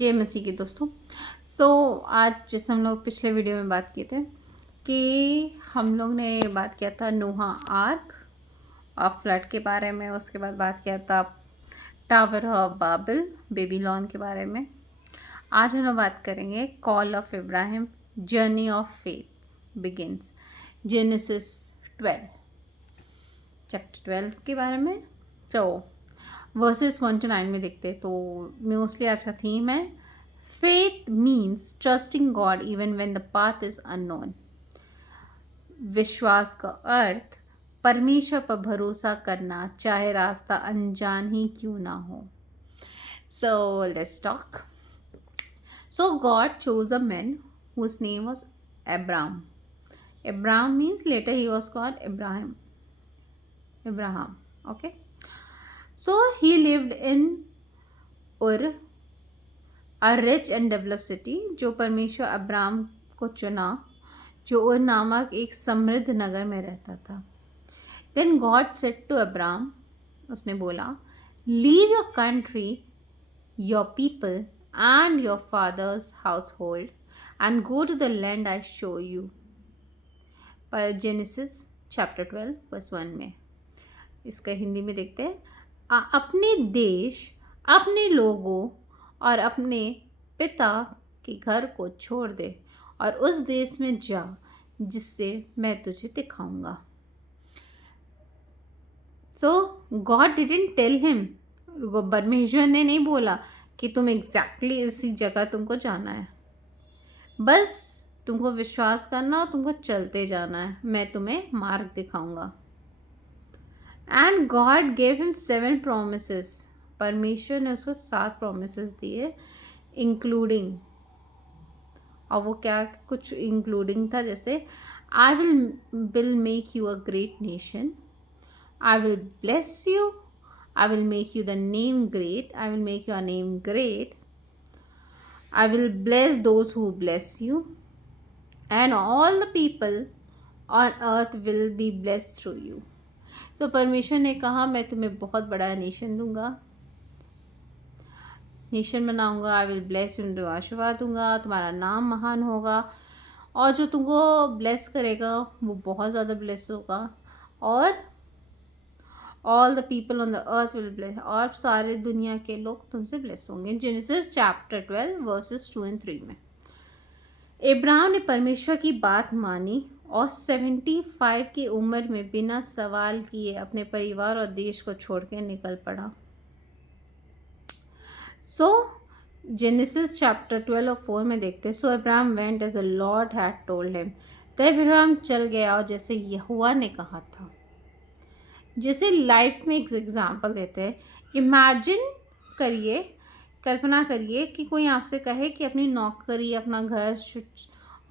ये मसीह के दोस्तों। आज जैसे हम लोग पिछले वीडियो में बात किए थे कि हम लोग ने बात किया था नोहा आर्क और फ्लड के बारे में। उसके बाद बात किया था टावर ऑफ बाबिल, बेबीलोन के बारे में। आज हम लोग बात करेंगे call of Ibrahim, journey of faith begins, genesis 12, chapter 12 के बारे में। वर्सेस 1 to 9 में देखते हैं। तो मोस्टली आज का थीम है faith means trusting God even when the path is unknown. विश्वास का अर्थ परमेश्वर पर भरोसा करना, चाहे रास्ता अनजान ही क्यों ना हो। So let's talk. So God chose a man whose name was Abraham. Abraham means later he was called Abraham. Okay. So he lived in Ur, a rich and developed city. जो परमेश्वर अब्राम को चुना, जो उर नामक एक समृद्ध नगर में रहता था। Then God said to Abraham, उसने बोला, leave your country, your people and your father's household and go to the land I show you. पर जेनेसिस चैप्टर 12 वर्स 1 में इसका हिंदी में देखते हैं, अपने देश, अपने लोगों और अपने पिता के घर को छोड़ दे और उस देश में जा जिससे मैं तुझे दिखाऊंगा। सो गॉड डिडंट टेल हिम, परमेश्वर ने नहीं बोला कि तुम एग्जैक्टली इसी जगह तुमको जाना है, बस तुमको विश्वास करना और तुमको चलते जाना है, मैं तुम्हें मार्ग दिखाऊंगा। And God gave him 7 promises. परमेश्वर ने उसको 7 promises दिए, इंक्लूडिंग, और वो क्या कुछ इंक्लूडिंग था, जैसे I will make you a great nation, I will bless you, I will make you the name great, I will make your name great, I will bless those who bless you and all the people on earth will be blessed through you. तो परमेश्वर ने कहा, मैं तुम्हें बहुत बड़ा nation दूंगा, nation बनाऊंगा, आई विल ब्लेस यू, आशीर्वाद दूंगा, तुम्हारा नाम महान होगा और जो तुमको ब्लेस करेगा वो बहुत ज़्यादा ब्लेस होगा, और all the people on the earth will bless, और सारे दुनिया के लोग तुमसे ब्लेस होंगे। जेनेसिस चैप्टर 12 वर्सेस 2 and 3 में इब्राहिम ने परमेश्वर की बात मानी और 75 की उम्र में बिना सवाल किए अपने परिवार और देश को छोड़ के निकल पड़ा। जेनेसिस चैप्टर 12 और 4 में देखते हैं, so Abraham went as the Lord had told him. तब अब्राहम चल गया और जैसे यहोवा ने कहा था। जैसे लाइफ में एक एग्जाम्पल देते हैं, इमेजिन करिए, कल्पना करिए कि कोई आपसे कहे कि अपनी नौकरी, अपना घर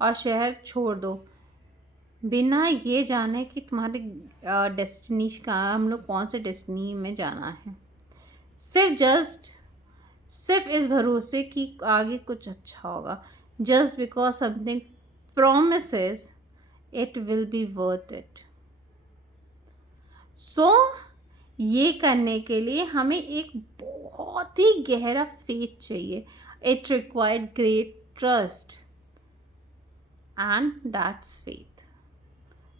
और शहर छोड़ दो, बिना ये जाने कि तुम्हारे डेस्टिनी का, हम लोग कौन से डेस्टिनी में जाना है, सिर्फ इस भरोसे कि आगे कुछ अच्छा होगा, just because something promises it will be worth it. ये करने के लिए हमें एक बहुत ही गहरा फेथ चाहिए। It required great trust and that's faith.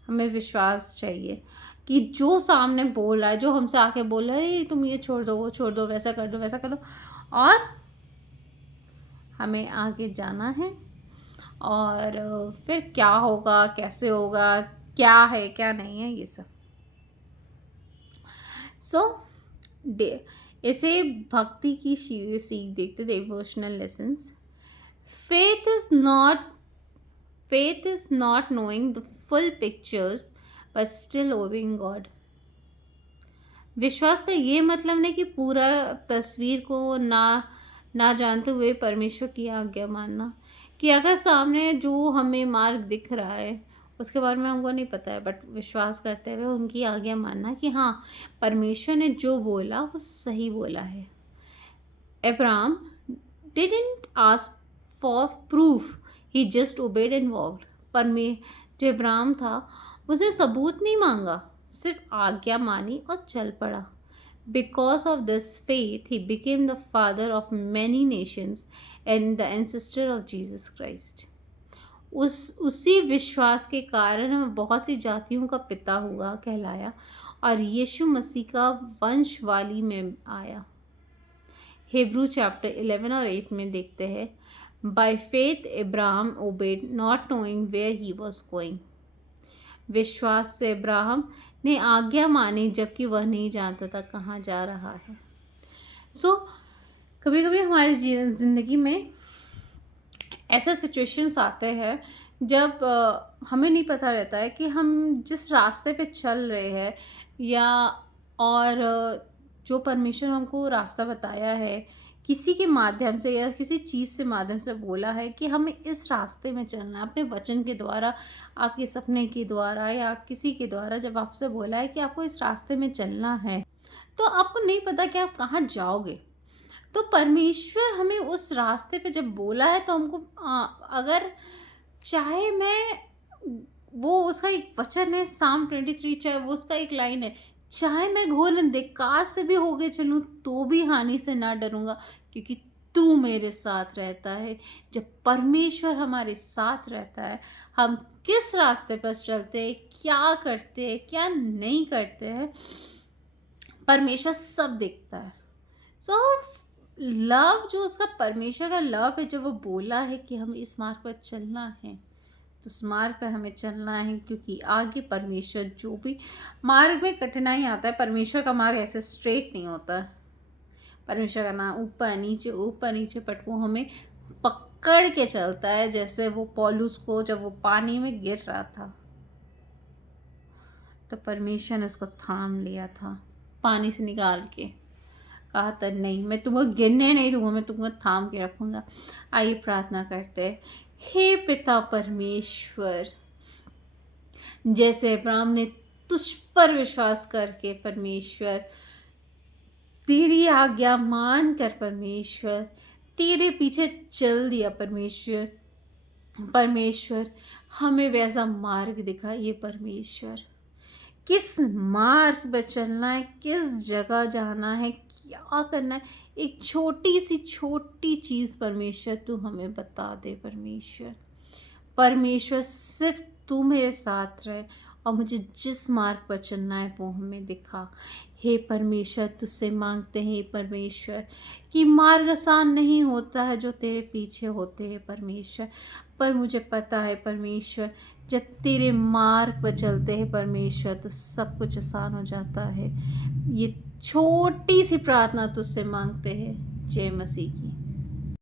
हमें विश्वास चाहिए कि जो सामने बोल रहा है, जो हमसे आके बोल रहा है तुम ये छोड़ दो, वो छोड़ दो, वैसा कर दो, वैसा करो, और हमें आगे जाना है। और फिर क्या होगा, कैसे होगा, क्या है क्या नहीं है, ये सब। ऐसे भक्ति की सीख देखते, devotional lessons. Faith is not knowing the full pictures but still obeying God. विश्वास का ये मतलब नहीं कि पूरा तस्वीर को ना जानते हुए परमेश्वर की आज्ञा मानना, कि अगर सामने जो हमें मार्ग दिख रहा है उसके बारे में हमको नहीं पता है, बट विश्वास करते हुए उनकी आज्ञा मानना कि हाँ, परमेश्वर ने जो बोला वो सही बोला है। Abraham didn't ask for proof, he just obeyed and walked. पर जो अब्राहम था उसने सबूत नहीं मांगा, सिर्फ आज्ञा मानी और चल पड़ा। Because of this faith, he became the father of many nations and the ancestor of Jesus Christ. उसी विश्वास के कारण वह बहुत सी जातियों का पिता हुआ कहलाया और यीशु मसीह का वंशवाली में आया। हिब्रू चैप्टर 11 और 8 में देखते हैं, by faith Abraham obeyed not knowing where he was going. विश्वास से अब्राहम ने आज्ञा मानी जबकि वह नहीं जानता था कहाँ जा रहा है। कभी कभी हमारी ज़िंदगी में ऐसे सिचुएशंस आते हैं जब हमें नहीं पता रहता है कि हम जिस रास्ते पे चल रहे हैं या और जो परमेश्वर हमको रास्ता बताया है किसी के माध्यम से या किसी चीज़ से माध्यम से बोला है कि हमें इस रास्ते में चलना है, अपने वचन के द्वारा, आपके सपने के द्वारा या किसी के द्वारा जब आपसे बोला है कि आपको इस रास्ते में चलना है, तो आपको नहीं पता कि आप कहाँ जाओगे। तो परमेश्वर हमें उस रास्ते पे जब बोला है तो हमको अगर चाहे वो उसका एक वचन है Psalm 23, चाहे वो उसका एक लाइन है, चाहे मैं घोर अंधकार से भी होके चलूँ तो भी हानि से ना डरूंगा क्योंकि तू मेरे साथ रहता है। जब परमेश्वर हमारे साथ रहता है, हम किस रास्ते पर चलते हैं, क्या करते हैं, क्या नहीं करते हैं, परमेश्वर सब देखता है। लव जो उसका परमेश्वर का लव है, जब वो बोला है कि हमें इस मार्ग पर चलना है तो उस मार्ग पर हमें चलना है क्योंकि आगे परमेश्वर जो भी मार्ग में कठिनाई आता है, परमेश्वर का मार्ग ऐसे स्ट्रेट नहीं होता है। परमेश्वर का ना ऊपर नीचे बट वो हमें पकड़ के चलता है, जैसे वो पौलुस को जब वो पानी में गिर रहा था तो परमेश्वर ने उसको थाम लिया था, पानी से निकाल के कहा था नहीं, मैं तुमको गिरने नहीं दूंगा, मैं तुमको थाम के रखूंगा। आइए प्रार्थना करते हैं। हे पिता परमेश्वर, जैसे अब्राहम ने तुझ पर विश्वास करके परमेश्वर तेरी आज्ञा मान कर परमेश्वर तेरे पीछे चल दिया, परमेश्वर हमें वैसा मार्ग दिखाइए। परमेश्वर किस मार्ग पर चलना है, किस जगह जाना है, क्या करना है, एक छोटी चीज़ परमेश्वर तू हमें बता दे। परमेश्वर सिर्फ तू मेरे साथ रहे और मुझे जिस मार्ग पर चलना है वो हमें दिखा। हे परमेश्वर, तुझसे मांगते हैं परमेश्वर कि मार्ग आसान नहीं होता है जो तेरे पीछे होते हैं परमेश्वर, पर मुझे पता है परमेश्वर जब तेरे मार्ग पर चलते हैं परमेश्वर तो सब कुछ आसान हो जाता है। ये छोटी सी प्रार्थना तुझसे मांगते हैं। जय मसीह की।